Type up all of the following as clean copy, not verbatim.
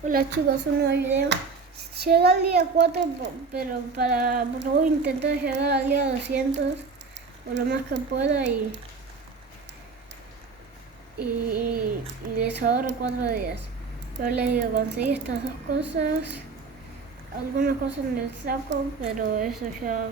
Hola chicos, un nuevo video. Llega al día 4, pero voy a intentar llegar al día 200 o lo más que pueda y les ahorro 4 días. Pero les digo, conseguí estas dos cosas, algunas cosas en el saco, pero eso ya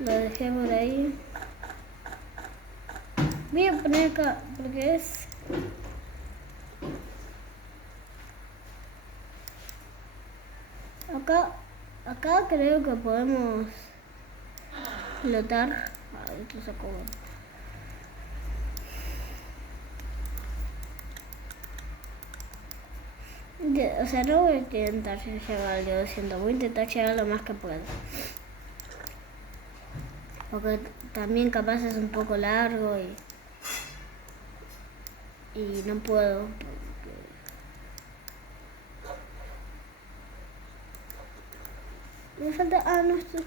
lo dejé por ahí. Voy a poner acá, porque es... Acá creo que podemos lotar. Esto saco. O sea, no voy a intentar llegar al día 200, voy a intentar llegar lo más que pueda. Porque también capaz es un poco largo y no puedo. Me falta... Ah, no estoy...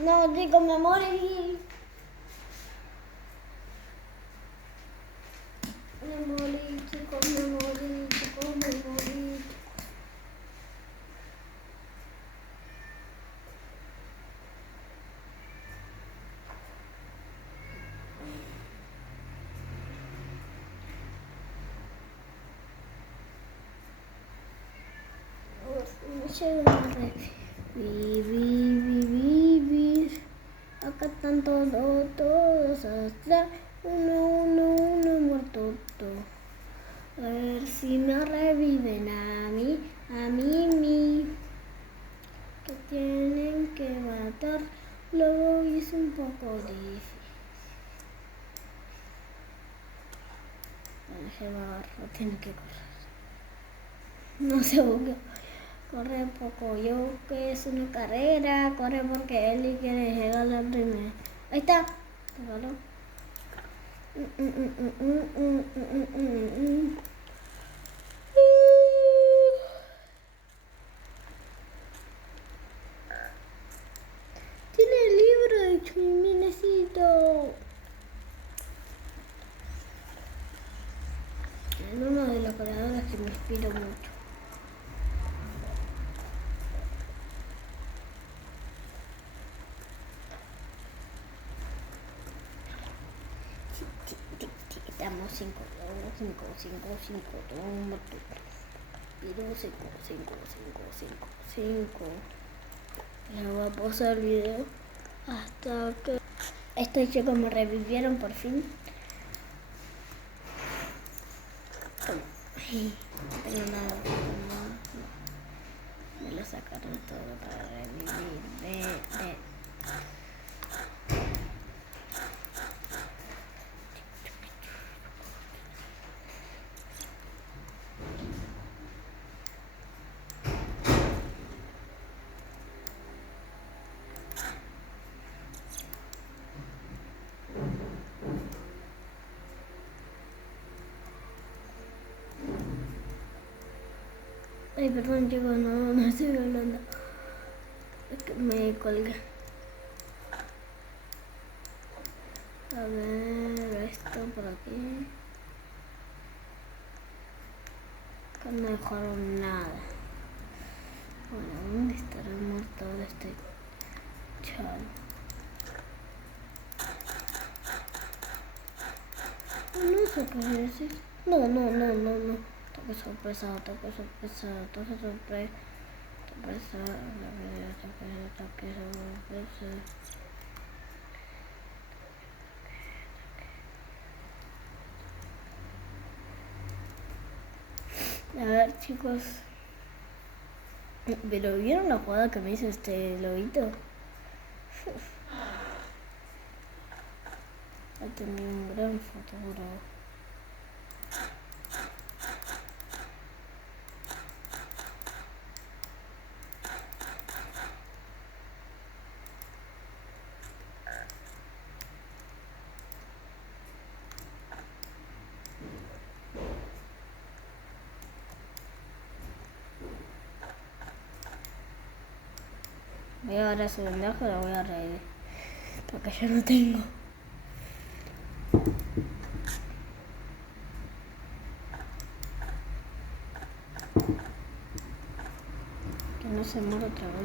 No, chicos, me morí. Me morí, chicos, me morí, chicos, me morí. Me llega vivir. Acá están todos hasta uno muerto. A ver si me reviven a mí, que tienen que matar, lo hice un poco difícil. Bueno, se va a agarrar, tiene que correr. No se busca. Corre poco, yo que es una carrera, corre porque Eli quiere llegar a la primera. Ahí está. Tócalo. Tiene el libro de Chuminecito. Es uno de los creadores que me inspiro mucho. Estamos 5, 5. Ya voy a pausar el video hasta que estos chicos me revivieron por fin. No tengo nada, me lo sacaron todo para revivir. Ay, perdón chicos, no estoy hablando. Es que me colgué. A ver, esto por aquí. Acá no dejaron nada. Bueno, ¿dónde estará muerto de este chavo? No sé qué decir. No. Toque sorpresa. Toque sorpresa. A ver chicos, ¿pero vieron la jugada que me hizo este lobito? Ha tenido un gran futuro. Voy a agarrar su bandeja y la voy a reír. Porque yo no tengo. Que no se muera otra vez.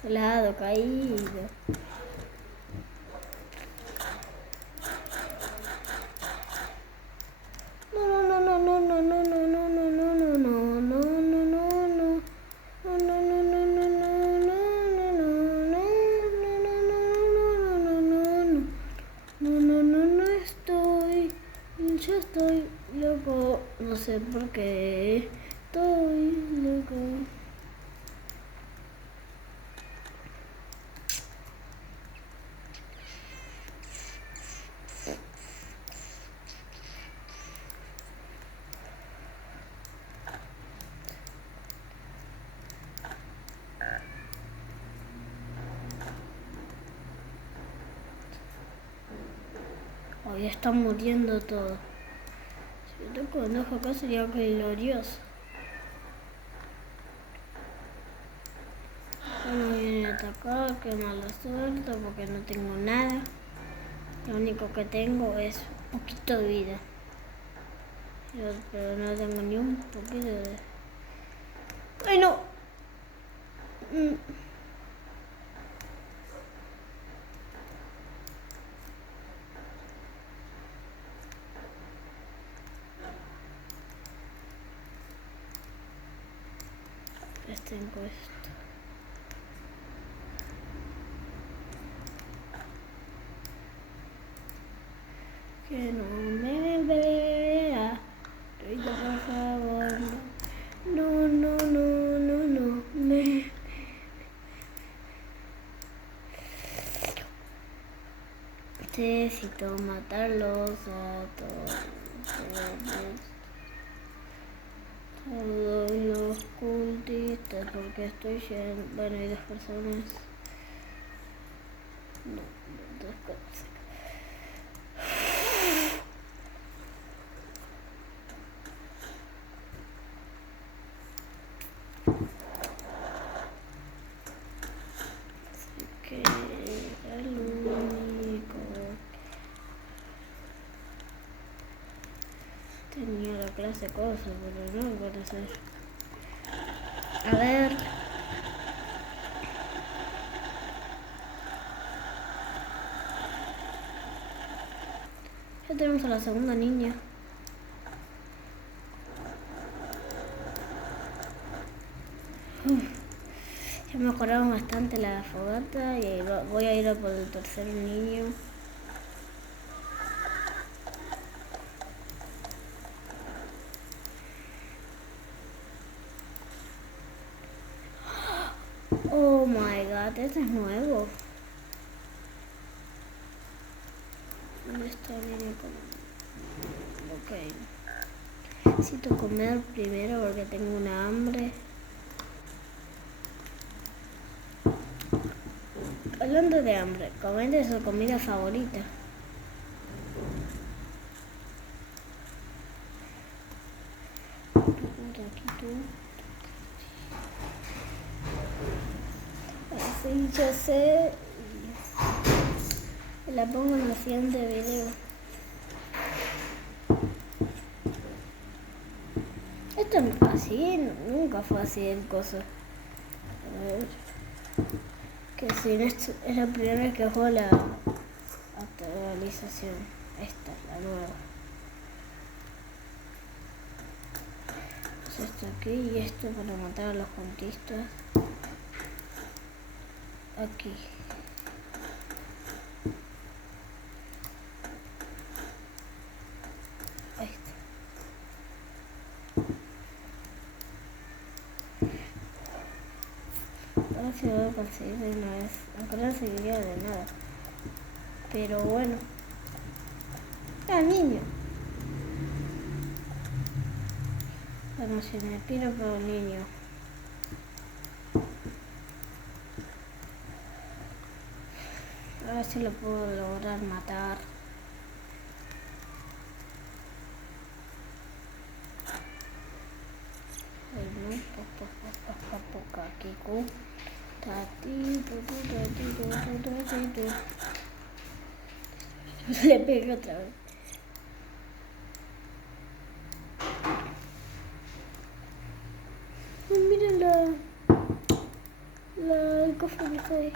Se le ha dado caído. Yo estoy loco, no sé por qué estoy loco. Hoy está muriendo todo. Si yo toco enojo acá sería glorioso. No viene a atacar, qué mala suerte, porque no tengo nada. Lo único que tengo es un poquito de vida. Pero no tengo ni un poquito de... ¡Bueno! Tengo esto. Que no me vea, Rita, por favor. No, no, no, no, no, me... Necesito matarlos a todos los cultistas, porque estoy lleno. Bueno, hay 2 personas. No, 2 cosas. Así que el único tenía la clase cosa, pero no lo puedo hacer. A ver. Ya tenemos a la segunda niña. Ya mejoramos bastante la fogata y voy a ir a por el tercer niño. Oh my god, este es nuevo. ¿Dónde está el niño? Ok. Necesito comer primero porque tengo una hambre. Hablando de hambre, comente su comida favorita. Así yo sé. La pongo en el siguiente video. Esto no es así, nunca fue así el coso. A ver. Que si esto es la primera vez que juego la actualización. Esta, la nueva. Pues esto aquí y esto para matar a los conquistas. Aquí. Ahí está. Ahora sí lo voy a conseguir de una vez. Aunque no serviría de nada. Pero bueno. Ah, niño. Bueno, si me piro por un niño. ver si lo puedo lograr matar. Bueno, poca Kiku. Le pegué otra vez. Ay, miren el cofre que está ahí.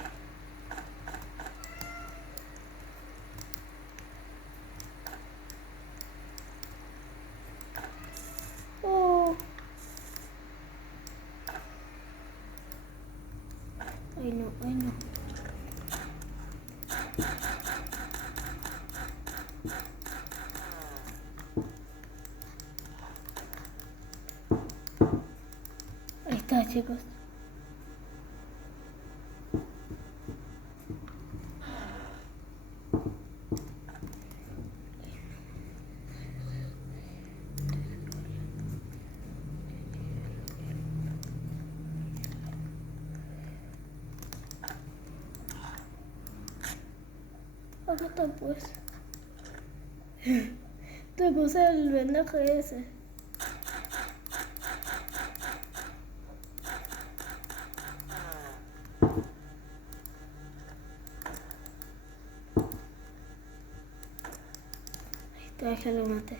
Oh. Ay no. Ahí está, chicos. Acá está pues. Tengo que usar el vendaje ese. Ahí está, ya lo maté.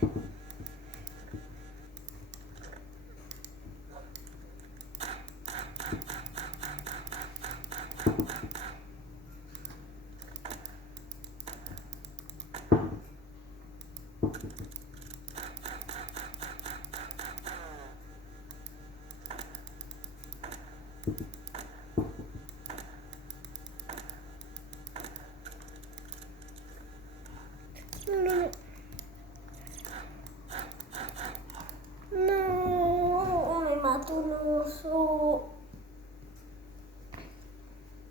No, me mató un oso.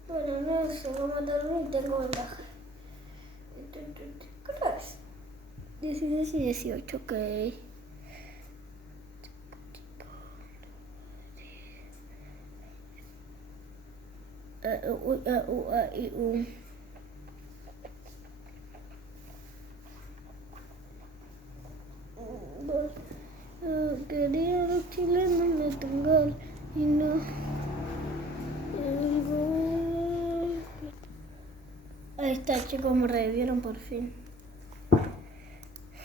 Bueno, no se va a matar y tengo ventaja. ¿Qué es? 16 y 18, ok. Quería los chilenos meter y no el gol. Ahí está, chicos, me revivieron por fin.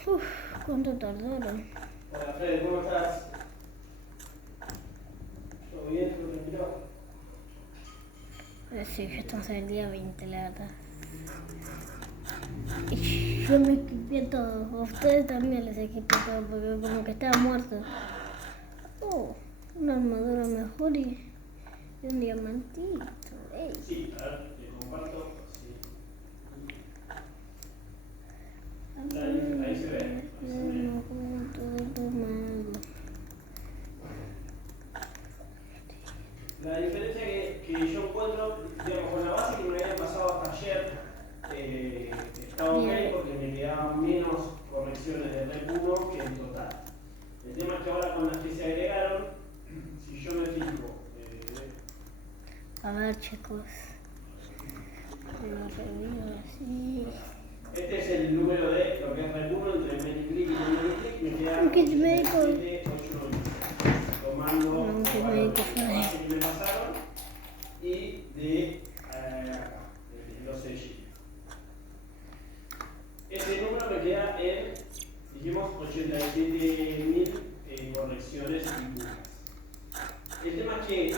Uf, ¿cuánto tardaron? Hola Fred, ¿cómo estás? ¿Todo bien? ¿Todo tranquilo? Sí, que estamos en el día 20, la verdad. Y yo me equipé todo. A ustedes también les equipé todo porque como que estaba muerto. Oh, una armadura mejor y un diamantito. Ey. Sí, a ver, te comparto. Sí. Ahí se ve. La diferencia que yo encuentro, digamos, con la base que me habían pasado hasta ayer, estaba ok porque me quedaban menos correcciones de Rep 1 que en total. El tema es que ahora con las que se agregaron, si yo me fijo, A ver, chicos. Lo revivo así. este es el número de lo que es Rep 1 entre Mediclick y Mediclick, me quedan Un kit médico. 7, 8, 9. Tomando Un kit la médico base que me pasaron y de acá, de los sellos. Ese número me queda en, dijimos, 87.000 correcciones y purgas. El tema es que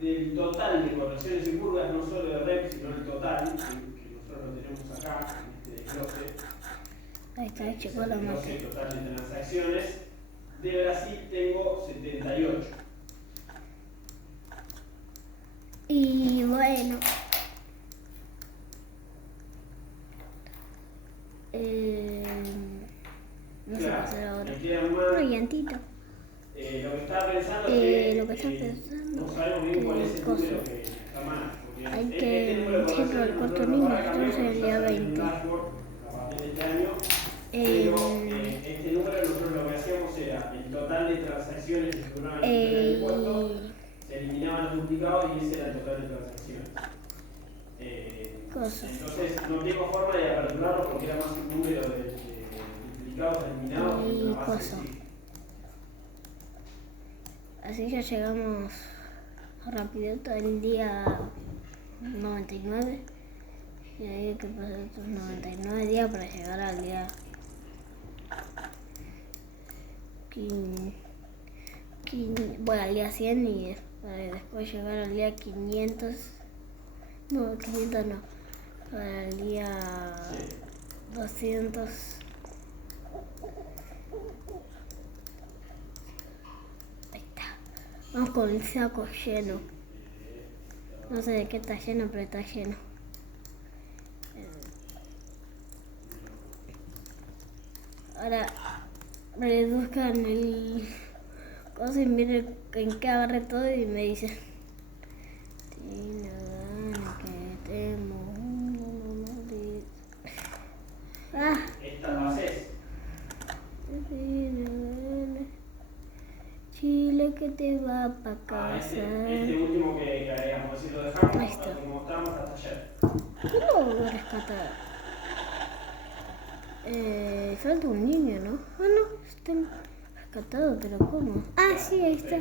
del total de correcciones y purgas, no solo de rep, sino el total, que nosotros lo tenemos acá, en este desglose, Ahí está, chicos, la desglose maté. total de transacciones, de Brasil tengo 78. Y bueno. No sé qué hacer ahora. Me quedan más. Una llantita. Lo que estaba pensando es Lo que estaba pensando. no sabemos bien cuál es el número que está mal. Hay que checar el 4 niños, estamos en el día 20. A partir de este año, pero este número nosotros lo que hacíamos era el total de transacciones que figuraban en el impuesto, se eliminaban los duplicados y ese era el total de transacciones. Cosas. Entonces no tengo forma de aperturarlo porque era más un número de duplicados terminados que una base Cosas. sí. Así ya llegamos rapidito al día 99. Y ahí hay que pasar estos 99 días para llegar al día 100 y para después llegar al día 500. No, 500 no. Para el día 200. Ahí está. Vamos con el saco lleno. No sé de qué está lleno, pero está lleno. Ahora reduzcan el cosa y miren en qué agarré todo y me dicen. Tiene ganas que tenemos Estas bases. Chile que te va pa' casa. Este último que agregamos, si lo dejamos Ahí está. como mostramos hasta ayer. ¿Quién lo voy a rescatar? Falta un niño, ¿no? Ah, no, está rescatado, pero ¿cómo? Ah, sí, ahí está.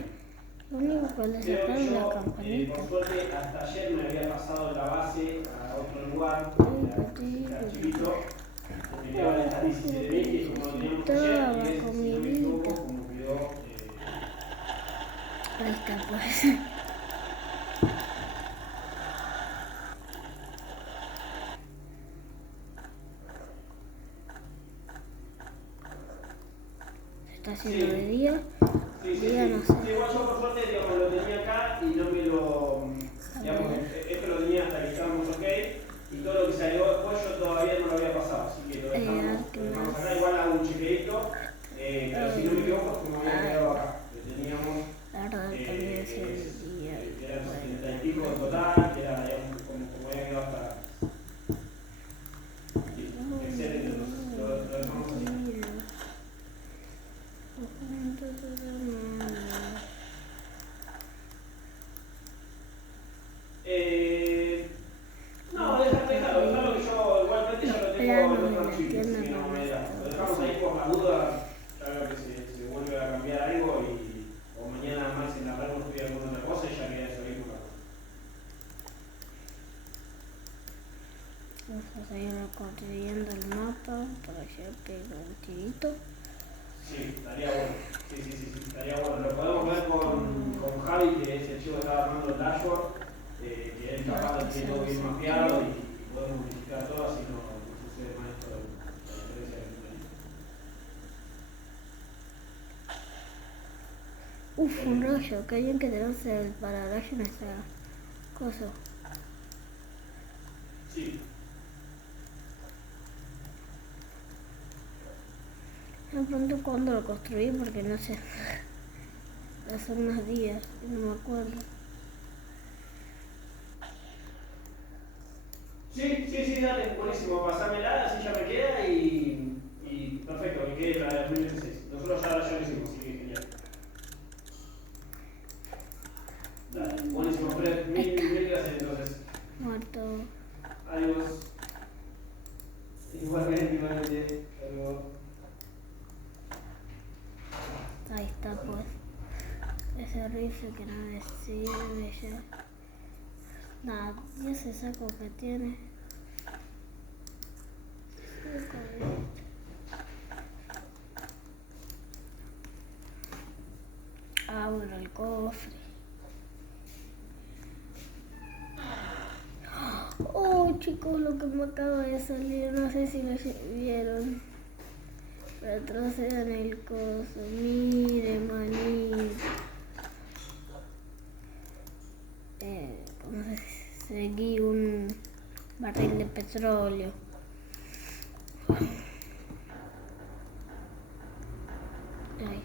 Lo único que le sacaron la campanita. Por suerte, hasta ayer me había pasado la base a otro lugar, era chiquito, porque quedaban estas 17.000 que como lo teníamos ayer, y es, si no me equivoco, como quedó. Ahí está, pues. Se está haciendo de día. Sí, No sé. Sí, igual yo por suerte digamos, lo tenía acá y no me lo. Digamos, esto lo tenía hasta que estábamos ok. Y todo lo que salió después yo todavía no lo había pasado. Así que lo dejamos acá. Igual hago un chequeito. Pero si no me equivoco es como había quedado acá. Que teníamos. La verdad también es el día. Que eran 70 y pico en total. Que era digamos, como había quedado hasta acá. Excelente, entonces lo dejamos así. No, déjalo que yo igualmente ya lo tengo en otro archivo, así que no me da. Lo dejamos ahí por la duda, ya veo que se vuelve a cambiar algo o mañana más en la red estudia alguna otra cosa y ya queda eso ahí por la duda. Vamos a seguir construyendo el mapa para allá pego un tirito. Sí, estaría bueno. Sí, estaría bueno. Lo podemos ver con Javi, que es el chico que estaba armando el dashboard, que él capaz de tiene todo bien mapeado y podemos modificar todo así no sucede más esto de la diferencia que tiene. Un rollo, que bien que tenemos el pararayo en esta cosa. Sí. Me pregunto cuándo lo construí porque no sé. Hace unos días, no me acuerdo. Sí, dale, buenísimo, pasámela, así ya me queda y perfecto, que quede para el 2016. Nosotros ya lo hicimos, así que genial. Dale, buenísimo, Fred, mil gracias entonces. Muerto. Adiós. Igualmente. Hasta luego. Ahí está pues. Ese rifle que no me sirve ya. Nada, y ese saco que tiene. Abro el cofre. Oh chicos, lo que me acaba de salir, no sé si lo vieron. Retrocedan el coso, miren manito. ¿Cómo se dice? Seguí un barril de petróleo. Ay.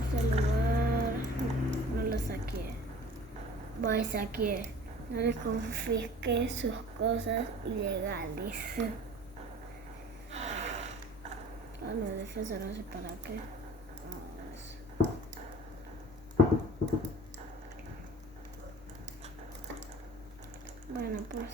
Ese lugar no lo saqué. Voy, saqué. No les confisqué sus cosas ilegales. Ah, no, defensa no sé para qué. Bueno, pues.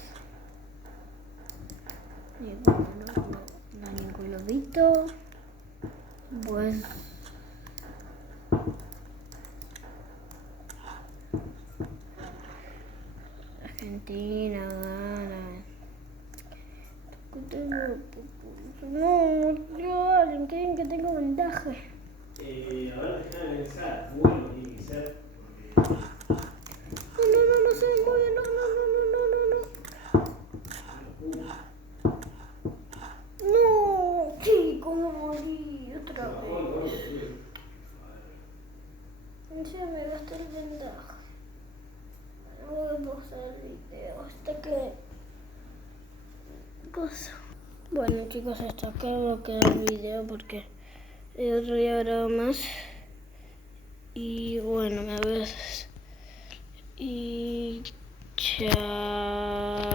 Argentina gana. No, yo, alguien creen que tengo ventaja. A ver, déjame pensar. Bueno, tiene que ser. No se me mueve, no. No, chico, me morí otra vez. Encima me gasté el ventaja. No voy a pausar el video hasta que cosa. Bueno chicos, hasta acá va a quedar el video porque el otro día grabo más. Y bueno, a veces. Y chao.